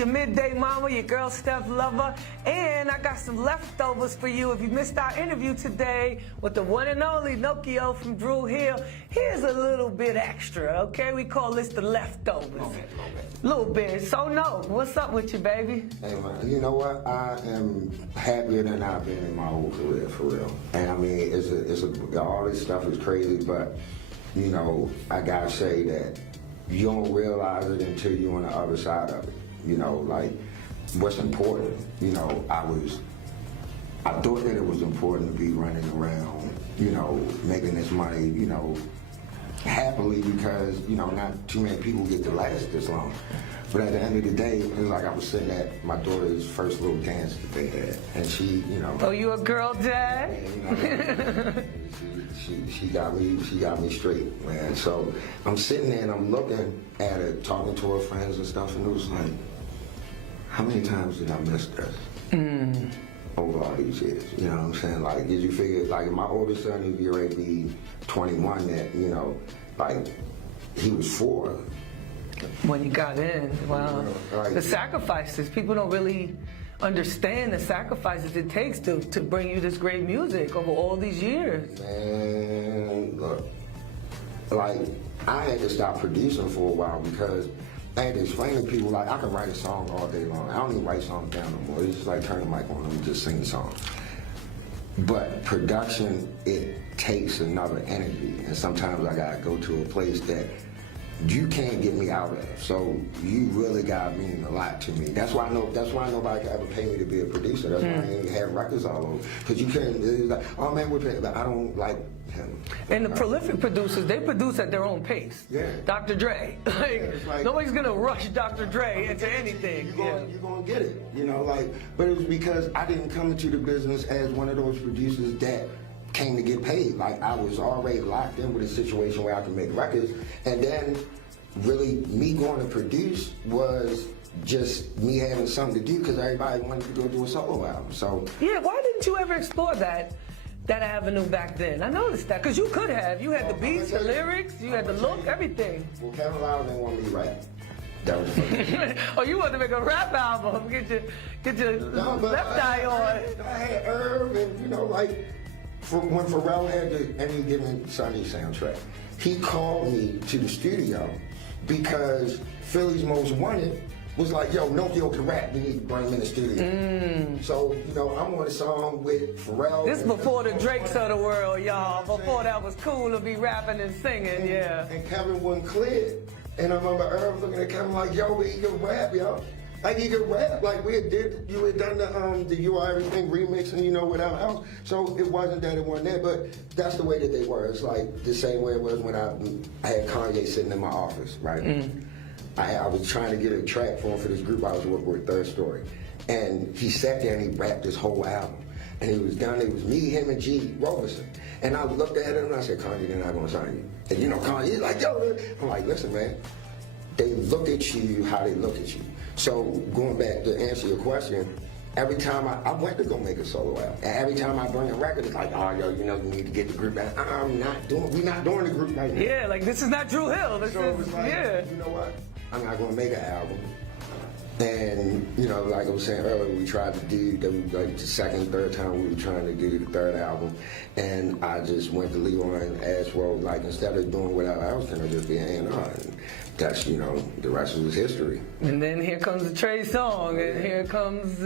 your midday mama, your girl Steph Lover, and I got some leftovers for you. If you missed our interview today with the one and only Nokio from Drew Hill, here's a little bit extra, okay? We call this the leftovers. Little bit. So no, what's up with you, baby? Hey man, you know what? I am happier than I've been in my whole career, for real. And I mean, all this stuff is crazy, but you know, I gotta say that you don't realize it until you're on the other side of it. You know, like what's important. You know, I thought that it was important to be running around, you know, making this money, you know, happily, because, you know, not too many people get to last this long. But at the end of the day, it was like I was sitting at my daughter's first little dance that they had, and she, you know. Oh, you a girl dad? And, you know, she got me straight, man. So I'm sitting there and I'm looking at her, talking to her friends and stuff, and it was like, how many times did I miss this? Over all these years, you know what I'm saying? Like, did you figure, like, my oldest son, he'd be already be 21, that, you know, like, he was 4. When you got in, wow. Like, the sacrifices, people don't really understand the sacrifices it takes to bring you this great music over all these years. Man, look, like, I had to stop producing for a while because I had to explain to people, like, I can write a song all day long. I don't even write songs down no more. It's just like turn the mic on and just sing songs. But production, it takes another energy. And sometimes I gotta go to a place that you can't get me out of. So you really gotta mean a lot to me. That's why nobody can ever pay me to be a producer. That's why I ain't have records all over. Because you can't, it's like, oh man, we're paying, but I don't like him. And the prolific producers, they produce at their own pace. Yeah. Dr. Dre. Like, nobody's gonna rush Dr. Dre into anything. You're gonna get it, you know, like, but it was because I didn't come into the business as one of those producers that came to get paid. Like, I was already locked in with a situation where I could make records, and then really me going to produce was just me having something to do because everybody wanted to go do a solo album. So yeah, why didn't you ever explore that avenue back then? I noticed that, because you could have. You had the beats, the lyrics, you had the look, everything. Well, Kevin Lyle didn't want me to rap. That was funny. Oh, you wanted to make a rap album, get your left eye on. I had Irv, and you know, like, when Pharrell had the Any Given Sunday soundtrack, he called me to the studio because Philly's Most Wanted was like, yo, Nokio can rap, we need to bring him in the studio. So, you know, I'm on a song with Pharrell. This before the Drakes of the world, y'all. Before that was cool to be rapping and singing, yeah. And Kevin wasn't clear. And I remember Irv looking at Kevin like, yo, he can rap, yo. Like, he could rap. Like, you had done the You Are Everything remix and, you know, without else. So it wasn't that it wasn't there, but that's the way that they were. It's like the same way it was when I had Kanye sitting in my office, right? I was trying to get a track for him for this group I was working with, Third Story. And he sat there and he rapped this whole album. And he was done, it was me, him, and G. Roberson. And I looked at him and I said, Kanye, they're not gonna sign you. And you know, Kanye's like, yo, I'm like, listen, man, they look at you how they look at you. So going back to answer your question, every time I went to go make a solo album, and every time I bring a record, it's like, oh, yo, you know, you need to get the group back. we're not doing the group right now. Yeah, like, this is not Drew Hill. This is, like, yeah. You know what? I'm not gonna make an album. And, you know, like I was saying earlier, we tried to do, like the second, third time we were trying to do the third album. And I just went to Leroy and asked, well, like, instead of doing whatever else, can I just be an A&R? And that's, you know, the rest was history. And then here comes the Trey song, and here comes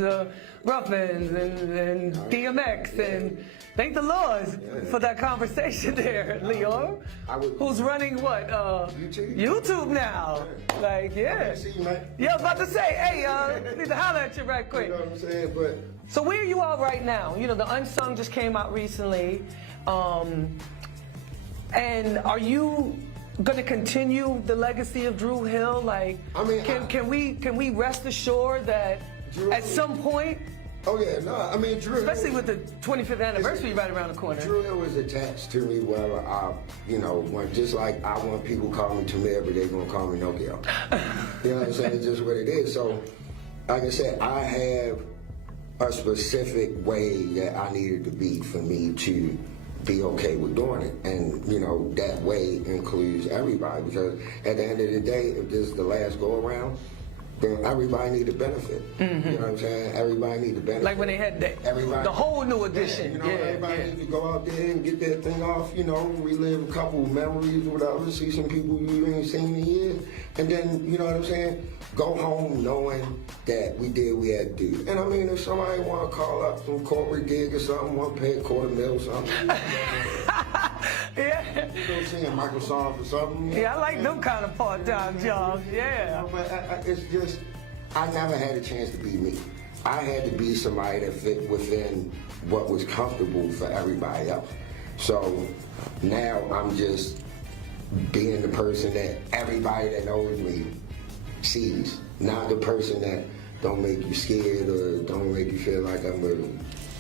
Ruffins and DMX, and thank the Lord for that conversation there, Leo. Who's running what? YouTube now. Like, yeah. Yeah, I was about to say, hey, need to holler at you right quick. You know what I'm saying? But so where are you all right now? You know, the Unsung just came out recently, and are you going to continue the legacy of Drew Hill? Like, I mean, can we rest assured that at some point? Oh yeah, no, I mean Drew. Especially with the 25th anniversary right around the corner. Drew Hill was attached to me whether you know, when just like I want people to call me Tamir, but they're gonna call me Nokio. You know what I'm saying? It's just what it is. So, like I said, I have a specific way that I needed to be for me to be okay with doing it. And, you know, that way includes everybody, because at the end of the day, if this is the last go around, everybody need to benefit. You know what I'm saying? Everybody need to benefit. Like when they had the whole new edition. You know, everybody need to go out there and get that thing off, you know, relive a couple memories or whatever, see some people you ain't seen in years, and then, you know what I'm saying, go home knowing that we did what we had to do. And I mean, if somebody want to call up some corporate gig or something, want to pay $250,000 or something. Yeah. You know what I'm saying, Microsoft or something. Yeah, I like them kind of part-time jobs, yeah. You know, but it's just, I never had a chance to be me. I had to be somebody that fit within what was comfortable for everybody else. So now I'm just being the person that everybody that knows me sees, not the person that don't make you scared or don't make you feel like I'm gonna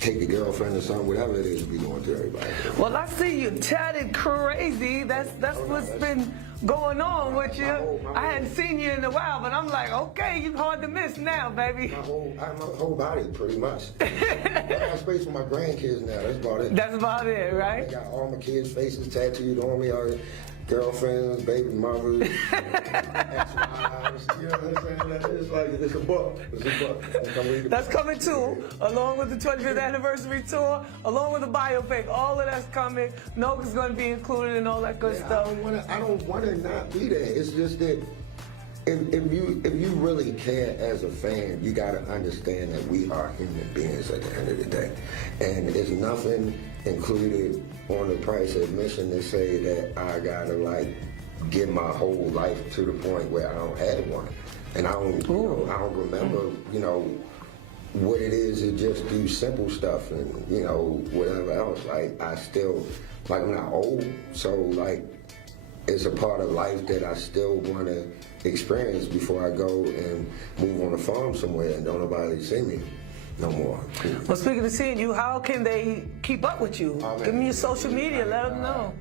take a girlfriend or something, whatever it is to be going to everybody. Well, I see you tatted crazy. That's what's been going on with you. I hadn't seen you in a while, but I'm like, okay, you're hard to miss now, baby. My whole body, pretty much. I got space for my grandkids now. That's about it. That's about it, right? I got all my kids' faces tattooed on me. All girlfriends, baby mothers, ex-wives. You know what I'm saying? It's like, it's a book. It's a book. That's coming too, along with the 25th anniversary tour, along with the biopic. All of that's coming. Nokio's going to be included and all that good stuff. I don't want to not be there. It's just that if you really care as a fan, you got to understand that we are human beings at the end of the day. And there's nothing included on the price of admission to say that I got to like give my whole life to the point where I don't have one. And I don't remember, you know, what it is to just do simple stuff and, you know, whatever else. Like, I still, like, I'm not old, so, like, it's a part of life that I still want to experience before I go and move on a farm somewhere and don't nobody see me no more. Well, speaking of seeing you, how can they keep up with you? Give me your social media, let them know.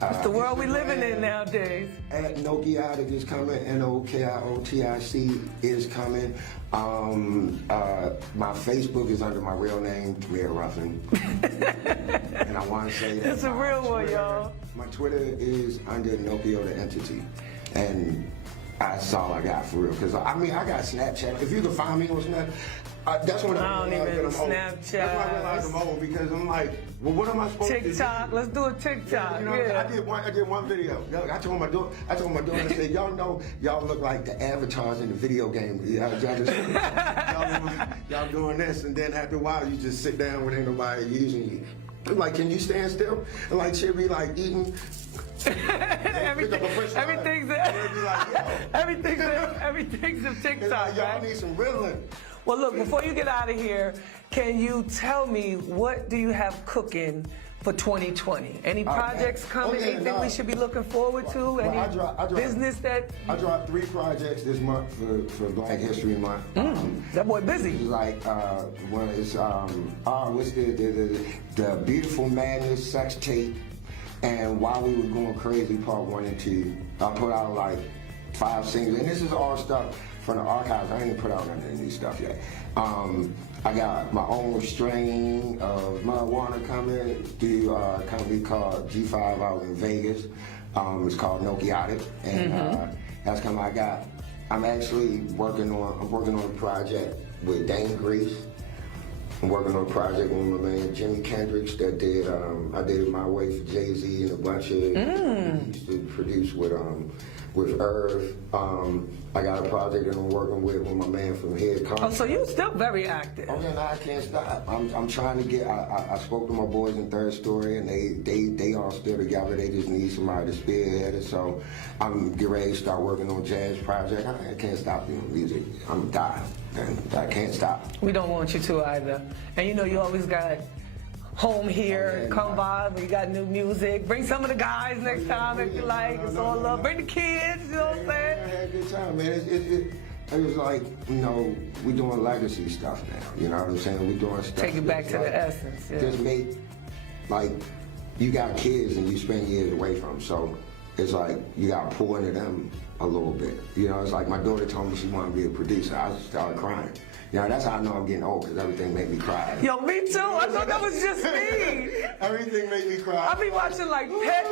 It's the world we living in nowadays. At Nokio Tic is coming, Nokiotic is coming. My Facebook is under my real name, Mayor Ruffin. And I want to say that it's a real one, y'all. My Twitter is under Nokio the Entity. And that's all I got for real. Because, I mean, I got Snapchat. If you can find me on Snapchat, that's when I don't even Snapchat. That's when I realized I'm old because I'm like, well, what am I supposed to do? TikTok, let's do a TikTok. You know, I did one video. I told my daughter, I said, y'all know, y'all look like the avatars in the video game. Y'all doing this, and then after a while, you just sit down when ain't nobody using you. I'm like, can you stand still? And like, she'll be like eating. Everything's a TikTok, like, y'all right? need some riddling. Well, look, before you get out of here, can you tell me what do you have cooking for 2020? Any projects coming? Anything we should be looking forward to? Any business that? I dropped 3 projects this month for Black History Month. That boy busy. Like one is what's the Beautiful Madness sex tape, and While We Were Going Crazy Part 1 and 2. I put out like 5 singles, and this is all stuff from the archives. I ain't even put out none of this stuff yet. I got my own strain of marijuana coming through a company called G5 out in Vegas. It's called Nokio Tic, and that's coming. I'm actually working on a project with Dane Grease. I'm working on a project with my man Jimi Kendrix that did. I did it my way for Jay-Z and a bunch of. He used to produce with Irv. I got a project that I'm working with my man from here. Oh, so you're still very active. Oh yeah, no, I can't stop. I'm trying to get. I spoke to my boys in Third Story, and they all still together. They just need somebody to spearhead it. So I'm getting ready to start working on a jazz project. I can't stop doing music. I'm dying, and I can't stop. We don't want you to either. And you know, you always got home here, come by, we got new music. Bring some of the guys next time if you like. It's all love. Bring the kids, you know what I'm saying? I had a good time, man. It was like, you know, we doing legacy stuff now. You know what I'm saying? We doing stuff. Take it back to the essence. Yeah. Just make, like, you got kids and you spend years away from them. So it's like you got to pour into them a little bit. You know, it's like my daughter told me she wanted to be a producer. I started crying. You know, that's how I know I'm getting old, because everything make me cry. Yo, me too. I thought that was just me. Everything make me cry. I be watching like pet,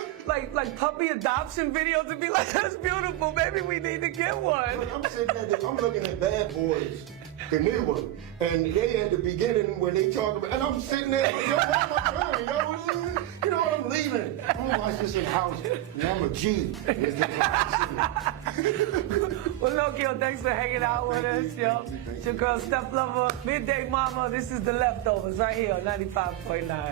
like puppy adoption videos and be like, that's beautiful. Maybe we need to get one. I'm sitting there, I'm looking at Bad Boys, the new one, and they at the beginning when they talk about, and I'm sitting there, yo, where am I going? Yo, you know what, I'm leaving. I'm gonna watch this in the house. And I'm a G. Well, Nokio, thanks for hanging out with us, yo. It's your girl, Steph Lover, Midday Mama. This is The Leftovers right here on 95.9.